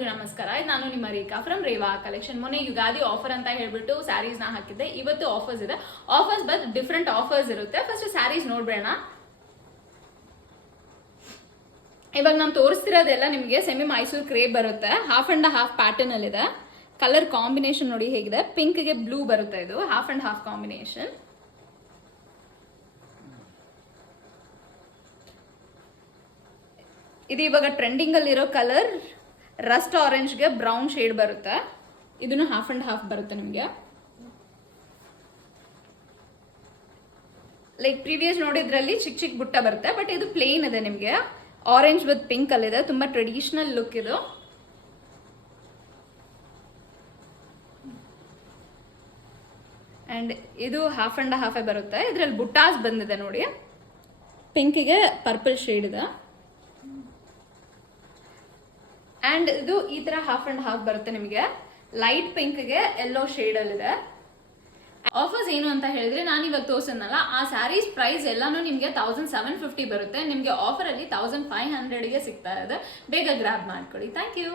ಎಲ್ಲರಿಗೂ ನಮಸ್ಕಾರ. ನಾನು ನಿಮ್ಮ ರೇಖಾ ಫ್ರಮ್ ರೇವಾ ಕಲೆಕ್ಷನ್. ಮೊನ್ನೆ ಯುಗಾದಿ ಆಫರ್ ಅಂತ ಹೇಳ್ಬಿಟ್ಟು ಸ್ಯಾರೀಸ್ ನ ಹಾಕಿದ್ದೆ. ಇವತ್ತು ಆಫರ್ಸ್ ಇದೆ. ಆಫರ್ಸ್ ಬಟ್ ಡಿಫ್ರೆಂಟ್ ಆಫರ್ಸ್ ಇರುತ್ತೆ. ಫಸ್ಟ್ ಸ್ಯಾರೀಸ್ ನೋಡ್ಬೇಡ. ಇವಾಗ ನಾನು ತೋರಿಸ್ತಿರೋದೆಲ್ಲ ನಿಮಗೆ ಸೆಮಿ ಮೈಸೂರು ಕ್ರೇಪ್ ಬರುತ್ತೆ. ಹಾಫ್ ಅಂಡ್ ಹಾಫ್ ಪ್ಯಾಟರ್ನ್ ಅಲ್ಲಿ ಇದೆ. ಕಲರ್ ಕಾಂಬಿನೇಷನ್ ನೋಡಿ ಹೇಗಿದೆ. ಪಿಂಕ್ ಗೆ ಬ್ಲೂ ಬರುತ್ತೆ. ಇದು ಹಾಫ್ ಅಂಡ್ ಹಾಫ್ ಕಾಂಬಿನೇಷನ್. ಇದು ಇವಾಗ ಟ್ರೆಂಡಿಂಗ್ ಅಲ್ಲಿರೋ ಕಲರ್ ರಸ್ಟ್ ಆರೆಂಜ್ ಗೆ ಬ್ರೌನ್ ಶೇಡ್ ಬರುತ್ತೆ. ಇದನ್ನು ಹಾಫ್ ಅಂಡ್ ಹಾಫ್ ಬರುತ್ತೆ ನಿಮಗೆ. ಲೈಕ್ ಪ್ರೀವಿಯಸ್ ನೋಡಿದ್ರಲ್ಲಿ ಚಿಕ್ಕ ಚಿಕ್ಕ ಬುಟ್ಟ ಬರುತ್ತೆ, ಬಟ್ ಇದು ಪ್ಲೇನ್ ಇದೆ. ನಿಮಗೆ ಆರೆಂಜ್ ವಿತ್ ಪಿಂಕ್ ಅಲ್ಲಿ ಇದೆ. ತುಂಬಾ ಟ್ರೆಡಿಷನಲ್ ಲುಕ್ ಇದು. ಅಂಡ್ ಇದು ಹಾಫ್ ಅಂಡ್ ಹಾಫ್ ಬರುತ್ತೆ. ಇದ್ರಲ್ಲಿ ಬುಟ್ಟಾಸ್ ಬಂದಿದೆ ನೋಡಿ. ಪಿಂಕಿಗೆ ಪರ್ಪಲ್ ಶೇಡ್ ಇದೆ. ಅಂಡ್ ಇದು ಈ ತರ ಹಾಫ್ ಅಂಡ್ ಹಾಫ್ ಬರುತ್ತೆ ನಿಮಗೆ. ಲೈಟ್ ಪಿಂಕ್ ಗೆ ಯೆಲ್ಲೋ ಶೇಡ್ ಅಲ್ಲಿ ಇದೆ. ಆಫರ್ಸ್ ಏನು ಅಂತ ಹೇಳಿದ್ರೆ, ನಾನು ಇವಾಗ ತೋರಿಸಿದ್ನಲ್ಲ ಆ ಸ್ಯಾರೀಸ್ ಪ್ರೈಸ್ ಎಲ್ಲಾನು ನಿಮಗೆ 1750 ಬರುತ್ತೆ. ನಿಮಗೆ ಆಫರ್ ಅಲ್ಲಿ 1500 ಗೆ ಸಿಗ್ತಾ ಇದೆ. ಬೇಗ ಗ್ರಾಬ್ ಮಾಡ್ಕೊಳ್ಳಿ. Thank you.